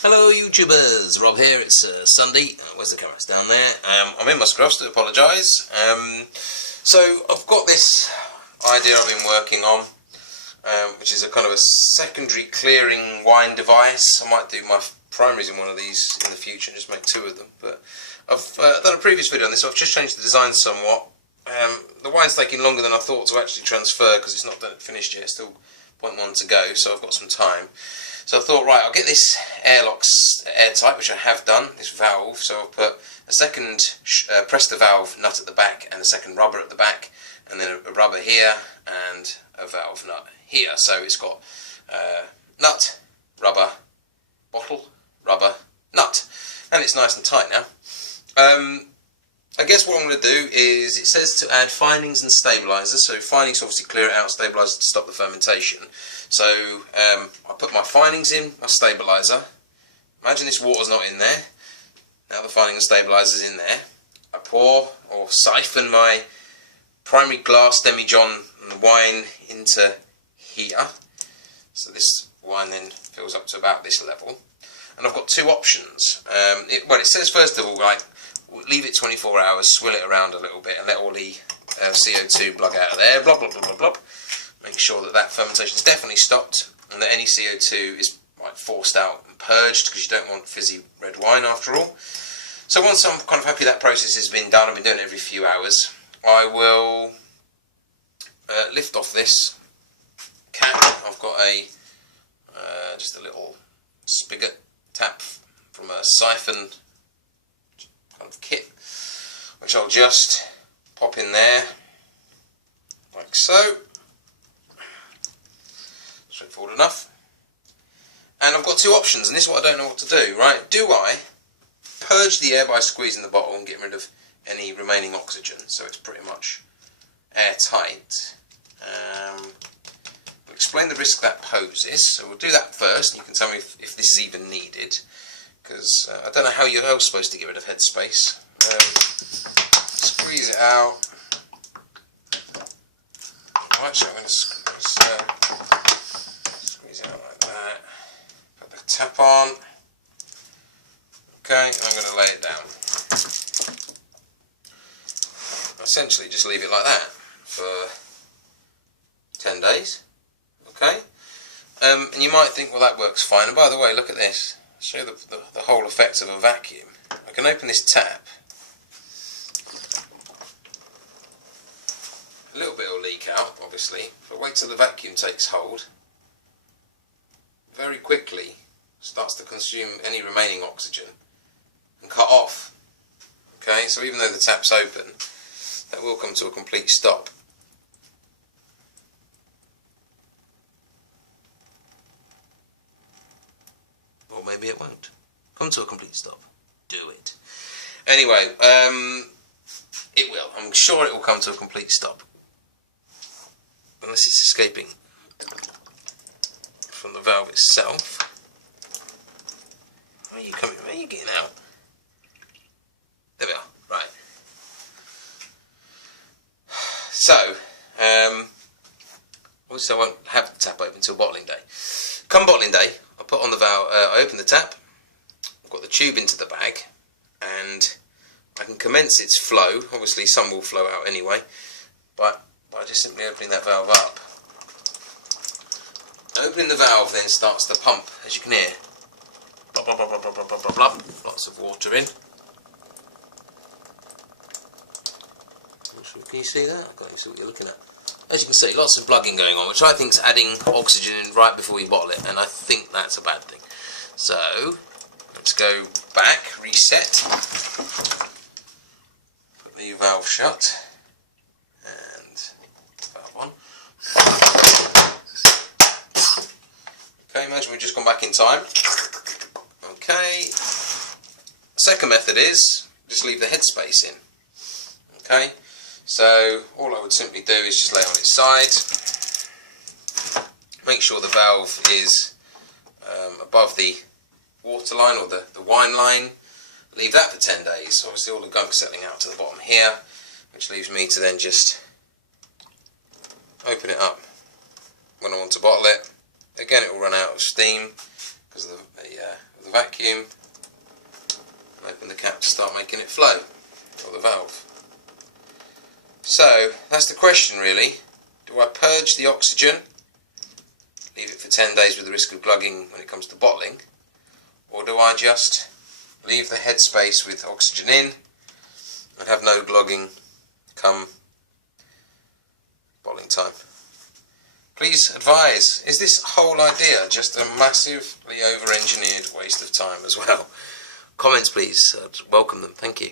Hello YouTubers, Rob here. It's Sunday. Where's the camera? It's down there. I'm in my scruffs, to apologise. So I've got this idea I've been working on, which is a kind of a secondary clearing wine device. I might do my primaries in one of these in the future and just make two of them. But I've done a previous video on this, so I've just changed the design somewhat. The wine's taking longer than I thought to actually transfer because it's not finished yet. It's still 0.1 to go, so I've got some time. So I thought, right, I'll get this airlocks airtight, which I have done, this valve. So I'll put a second press the valve nut at the back and a second rubber at the back, and then a rubber here and a valve nut here. So it's got nut, rubber, bottle, rubber, nut. And it's nice and tight now. I guess what I'm going to do is, it says to add finings and stabilisers. So finings obviously clear it out, stabilisers to stop the fermentation. So I put my finings in, my stabiliser. Imagine this water's not in there. Now the fining and stabiliser's in there. I pour or siphon my primary glass demijon and the wine into here. So this wine then fills up to about this level. And I've got two options. It says first of all, right, leave it 24 hours, swill it around a little bit and let all the CO2 plug out of there, blah blah blah blah blah. Make sure that that fermentation is definitely stopped and that any CO2 is forced out and purged, because you don't want fizzy red wine after all. So once I'm kind of happy that process has been done, I've been doing it every few hours, I will lift off this cap. I've got just a little spigot tap from a siphon kind of kit, which I'll just pop in there like so. Straightforward enough. And I've got two options, and this is what I don't know what to do, right? Do I purge the air by squeezing the bottle and getting rid of any remaining oxygen, so it's pretty much airtight? I'll explain the risk that poses, so we'll do that first, and you can tell me if this is even needed, because I don't know how you're else supposed to get rid of headspace. Squeeze it out. Right, so I'm going to squeeze it out like that. Put the tap on. Okay, I'm going to lay it down. Essentially just leave it like that for 10 days. Okay? And you might think, well, that works fine. And by the way, look at this. I'll show you the whole effect of a vacuum. I can open this tap. A little bit will leak out, obviously, but wait till the vacuum takes hold. Very quickly starts to consume any remaining oxygen and cut off. Okay, so even though the tap's open, that will come to a complete stop. Or maybe it won't come to a complete stop. Do it. Anyway, it will. I'm sure it will come to a complete stop. Unless it's escaping from the valve itself. Where are you coming? Where are you getting out? There we are. Right. So, obviously I won't have the tap open until bottling day. Come bottling day, I put on the valve. I open the tap. I've got the tube into the bag, and I can commence its flow. Obviously, some will flow out anyway, but by just simply opening that valve up. Opening the valve then starts the pump, as you can hear. Blah, blah, blah, blah, blah, blah, blah, blah. Lots of water in. Can you see that? I can't see what you're looking at. As you can see, lots of plugging going on, which I think is adding oxygen in right before we bottle it, and I think that's a bad thing. So, let's go back, reset. Put the valve shut. Okay, imagine we've just gone back in time. Okay. Second method is just leave the headspace in. Okay, so all I would simply do is just lay it on its side. Make sure the valve is above the water line or the wine line. Leave that for 10 days. Obviously all the gunk settling out to the bottom here, which leaves me to then just open it up when I want to bottle it. Again, it will run out of steam because of the vacuum. vacuum and open the cap to start making it flow, or the valve. So that's the question really. Do I purge the oxygen, leave it for 10 days with the risk of glugging when it comes to bottling, or do I just leave the headspace with oxygen in and have no glugging come bottling time? Please advise, is this whole idea just a massively over-engineered waste of time as well? Comments please, I'd welcome them, thank you.